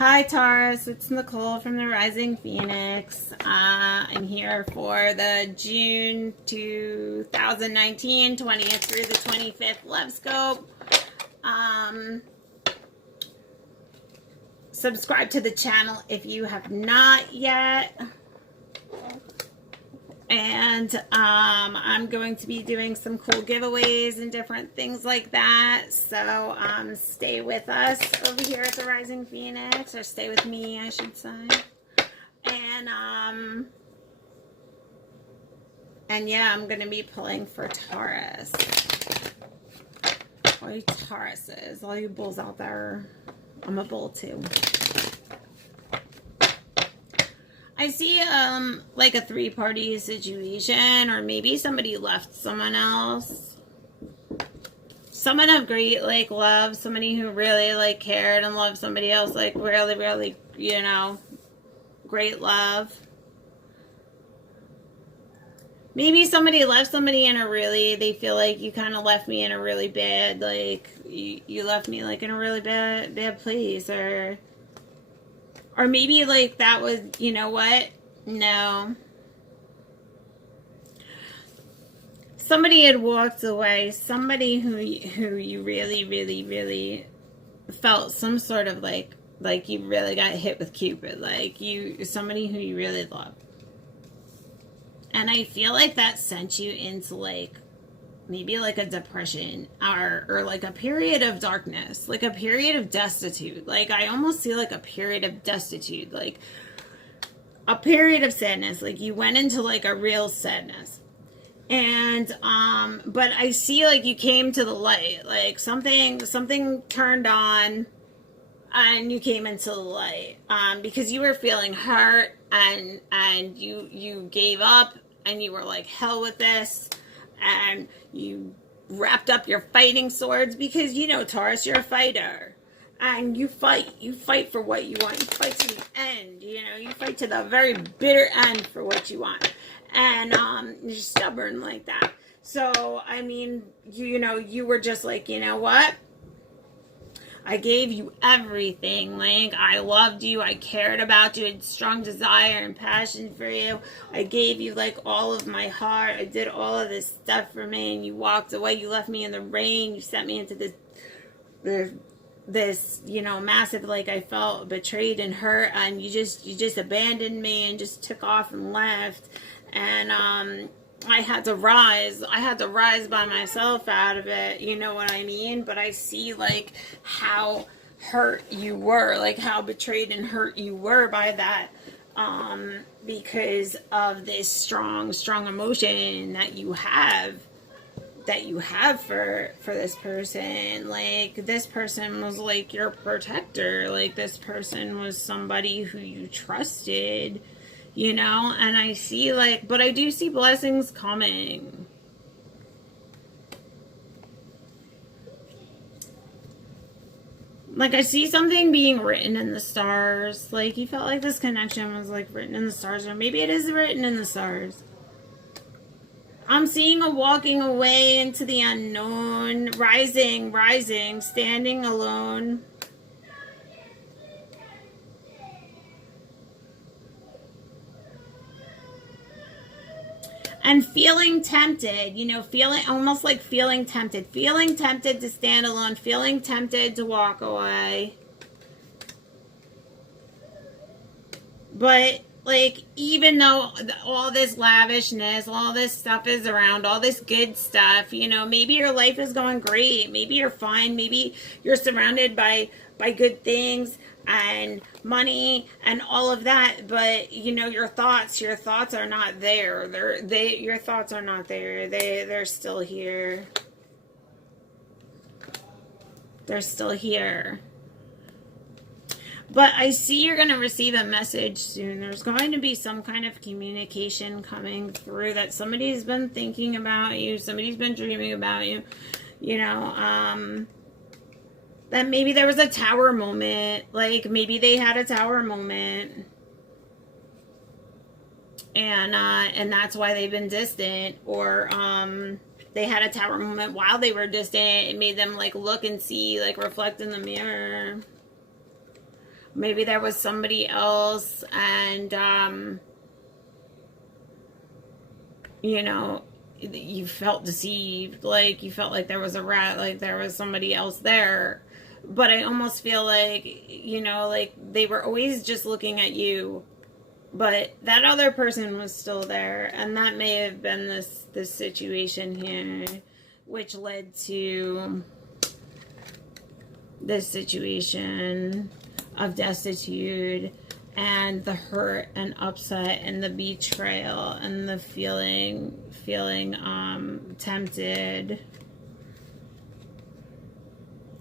Hi Taurus, it's Nicole from the Rising Phoenix. I'm here for the June 2019 20th through the 25th Love Scope. Subscribe to the channel if you have not yet. And I'm going to be doing some cool giveaways and different things like that. So stay with us over here at the Rising Phoenix, or stay with me, I should say. And yeah, I'm going to be pulling for Taurus. All you Tauruses, all you bulls out there. I'm a bull too. I see like a three-party situation, or maybe somebody left someone else. Someone of great like love, somebody who really like cared and loved somebody else, like really, really, you know, great love. Maybe somebody left somebody in a really, they feel like you kind of left me in a really bad, like you left me like in a really bad place, or maybe like that was, you know what? No. Somebody had walked away. Somebody who you really, really, really felt some sort of like you really got hit with Cupid. Like somebody who you really love. And I feel like that sent you into like maybe like a depression, or like a period of darkness, like a period of destitute. Like I almost see like a period of destitute, like a period of sadness. Like you went into like a real sadness. And but I see like you came to the light, like something turned on and you came into the light, because you were feeling hurt, and you gave up, and you were like, hell with this. And you wrapped up your fighting swords, because, you know, Taurus, you're a fighter. And you fight for what you want. You fight to the end, you know. You fight to the very bitter end for what you want. And you're stubborn like that. So, I mean, you know, you were just like, you know what? I gave you everything. Like, I loved you. I cared about you. I had strong desire and passion for you. I gave you, like, all of my heart. I did all of this stuff for me, and you walked away. You left me in the rain. You sent me into this, you know, massive, like, I felt betrayed and hurt, and you just abandoned me and just took off and left. And, I had to rise by myself out of it, you know what I mean? But I see like how hurt you were, like how betrayed and hurt you were by that, because of this strong emotion that you have for this person. Like this person was like your protector, like this person was somebody who you trusted, you know. And I see like, but I do see blessings coming. Like I see something being written in the stars. Like you felt like this connection was like written in the stars, or maybe it is written in the stars. I'm seeing a walking away into the unknown, rising, standing alone. And feeling tempted, you know, almost like feeling tempted to stand alone, feeling tempted to walk away. But, like, even though all this lavishness, all this stuff is around, all this good stuff, you know, maybe your life is going great, maybe you're fine, maybe you're surrounded by good things and money and all of that, but you know, your thoughts are not there. Your thoughts are not there. They're still here. They're still here. But I see you're going to receive a message soon. There's going to be some kind of communication coming through that somebody's been thinking about you, somebody's been dreaming about you, you know, that maybe there was a tower moment, like maybe they had a tower moment, and that's why they've been distant, or they had a tower moment while they were distant. It made them like look and see, like reflect in the mirror. Maybe there was somebody else, and you know, you felt deceived, like you felt like there was a rat, like there was somebody else there. But I almost feel like, you know, like they were always just looking at you, but that other person was still there, and that may have been this situation here, which led to this situation of destitute, and the hurt and upset and the betrayal and the feeling tempted.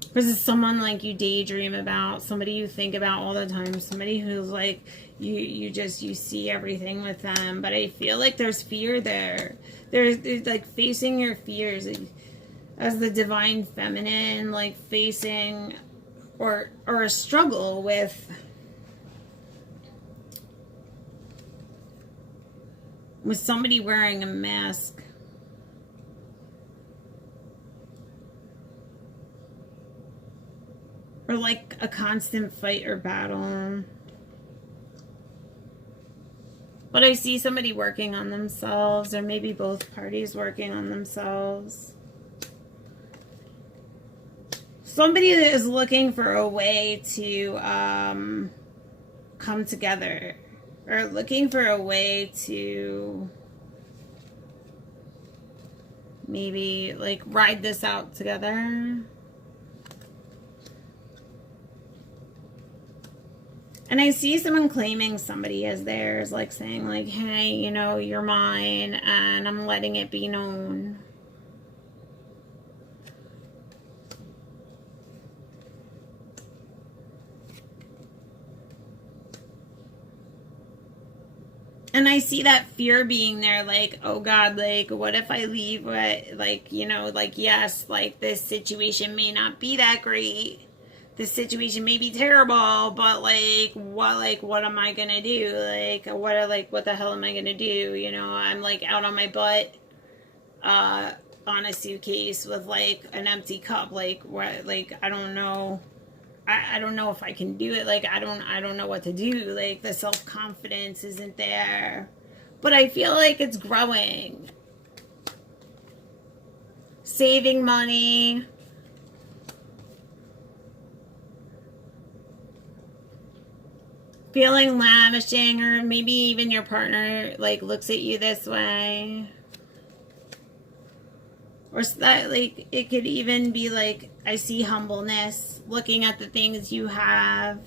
Because it's someone like you daydream about, somebody you think about all the time, somebody who's like you see everything with them. But I feel like there's fear there. There's like facing your fears as the divine feminine, like facing or a struggle with somebody wearing a mask. Or like a constant fight or battle. But I see somebody working on themselves, or maybe both parties working on themselves. Somebody that is looking for a way to come together, or looking for a way to maybe like ride this out together. And I see someone claiming somebody as theirs, like saying like, hey, you know, you're mine, and I'm letting it be known. And I see that fear being there, like, oh God, like, what if I leave? What, like, you know, like, yes, like, this situation may not be that great. This situation may be terrible, but what am I gonna do? What the hell am I gonna do? You know, I'm like out on my butt, on a suitcase with like an empty cup. Like what? Like I don't know. I don't know if I can do it. Like I don't know what to do. Like the self-confidence isn't there, but I feel like it's growing. Saving money. Feeling lavishing, or maybe even your partner like looks at you this way. Or that, like, it could even be like, I see humbleness, looking at the things you have.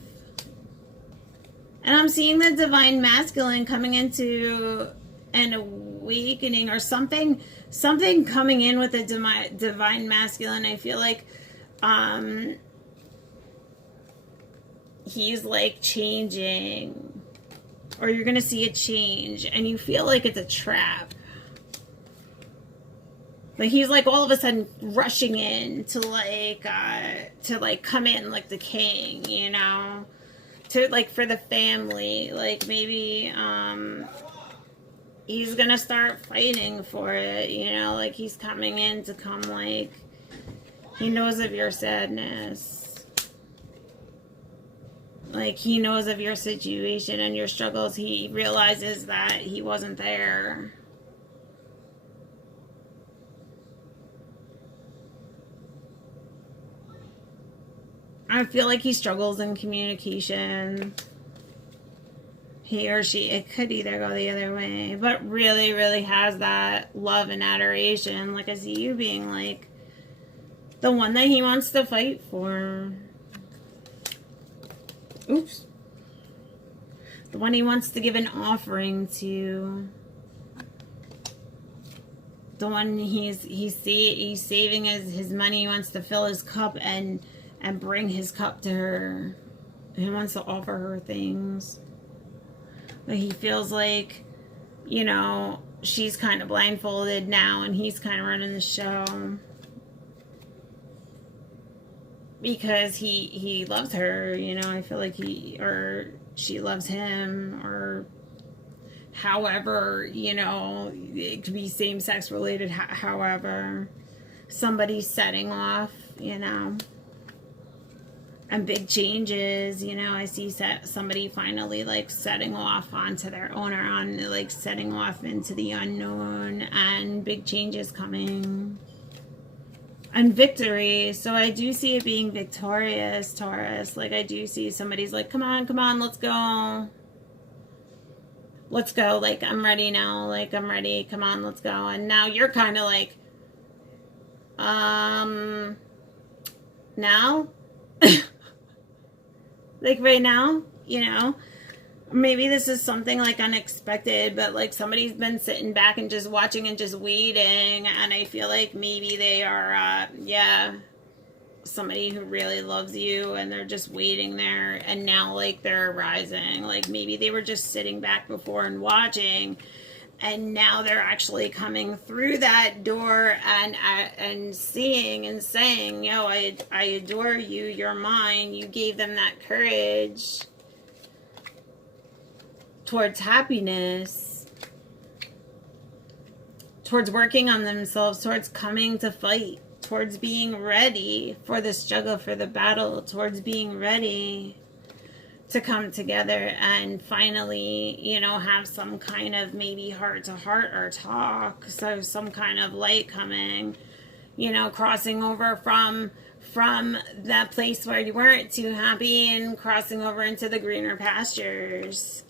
And I'm seeing the divine masculine coming into an awakening, or something coming in with the divine masculine. I feel like he's like changing, or you're gonna see a change, and you feel like it's a trap. Like he's like all of a sudden rushing in to like come in like the king, you know, to like for the family. Like maybe he's gonna start fighting for it, you know, like he's coming in to come, like he knows of your sadness. Like, he knows of your situation and your struggles. He realizes that he wasn't there. I feel like he struggles in communication. He or she, it could either go the other way, but really, really has that love and adoration. Like, I see you being like the one that he wants to fight for. Oops. The one he wants to give an offering to. The one he's saving his money. He wants to fill his cup and bring his cup to her. He wants to offer her things. But he feels like, you know, she's kind of blindfolded now and he's kind of running the show. Because he loves her, you know. I feel like he or she loves him, or however, you know, it could be same-sex related, however somebody's setting off, you know. and big changes. You know, I see somebody finally like setting off onto their own, or on like setting off into the unknown, and big changes coming. And victory. So I do see it being victorious, Taurus. Like I do see somebody's like, come on, let's go. Let's go. Like, I'm ready now. Like, I'm ready. Come on, let's go. And now you're kind of like, now? Like right now, you know? Maybe this is something like unexpected, but like somebody's been sitting back and just watching and just waiting, and I feel like maybe they are, somebody who really loves you, and they're just waiting there, and now like they're rising. Like maybe they were just sitting back before and watching, and now they're actually coming through that door and seeing and saying, yo, I adore you, you're mine. You gave them that courage towards happiness, towards working on themselves, towards coming to fight, towards being ready for the struggle, for the battle, towards being ready to come together and finally, you know, have some kind of maybe heart to heart or talk. So some kind of light coming, you know, crossing over from that place where you weren't too happy and crossing over into the greener pastures.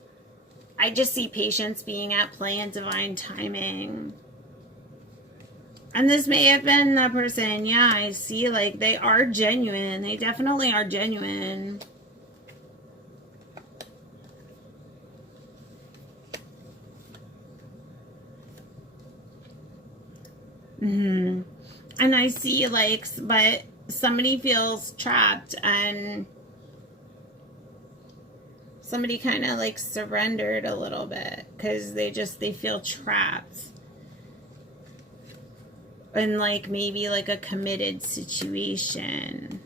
I just see patience being at play and divine timing. And this may have been the person, yeah, I see like they are genuine. They definitely are genuine. And I see like, but somebody feels trapped, and somebody kind of like surrendered a little bit because they feel trapped in like maybe like a committed situation.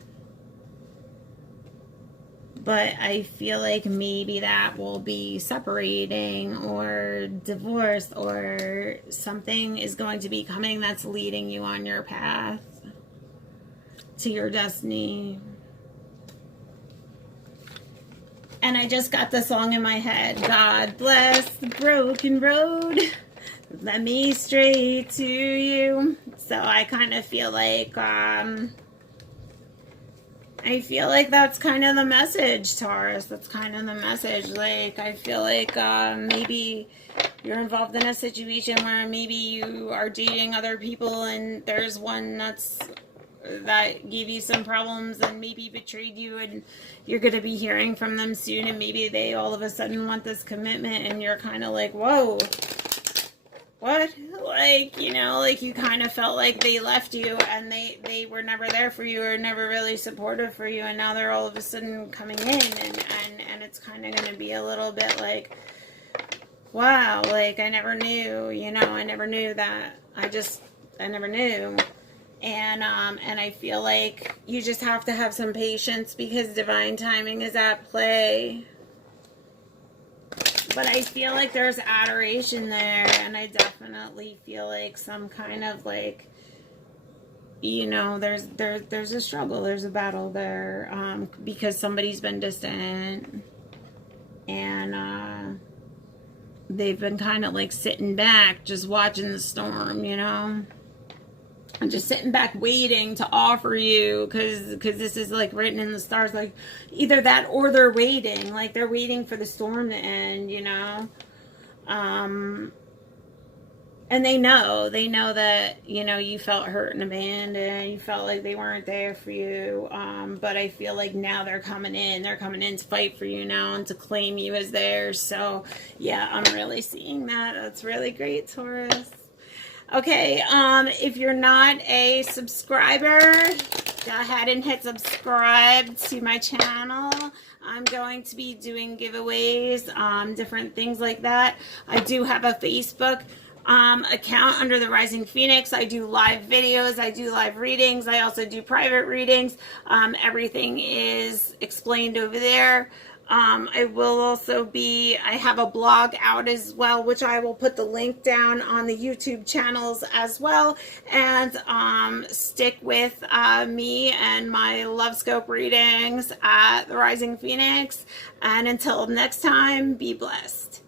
But I feel like maybe that will be separating or divorce, or something is going to be coming that's leading you on your path to your destiny. And I just got the song in my head. God bless the broken road. Let me straight to you. So I kind of feel like, that's kind of the message, Taurus. That's kind of the message. Like, I feel like maybe you're involved in a situation where maybe you are dating other people, and there's one that gave you some problems and maybe betrayed you, and you're going to be hearing from them soon, and maybe they all of a sudden want this commitment, and you're kind of like, whoa, what? Like, you know, like you kind of felt like they left you, and they were never there for you, or never really supportive for you, and now they're all of a sudden coming in, and it's kind of going to be a little bit like, wow, like I never knew, you know, I never knew that. I never knew. And I feel like you just have to have some patience because divine timing is at play. But I feel like there's adoration there, and I definitely feel like some kind of like, you know, there's a struggle, there's a battle there, because somebody's been distant, and they've been kind of like sitting back, just watching the storm, you know. I'm just sitting back waiting to offer you, because this is like written in the stars, like either that or they're waiting, like they're waiting for the storm to end, you know. And they know that, you know, you felt hurt and abandoned, you felt like they weren't there for you, but I feel like now they're coming in to fight for you now and to claim you as theirs. So yeah, I'm really seeing that. That's really great, Taurus. Okay, if you're not a subscriber, go ahead and hit subscribe to my channel. I'm going to be doing giveaways, different things like that. I do have a Facebook account under the Rising Phoenix. I do live videos, I do live readings, I also do private readings. Everything is explained over there. I will also be, I have a blog out as well, which I will put the link down on the YouTube channels as well. And stick with me and my Love Scope readings at the Rising Phoenix. And until next time, be blessed.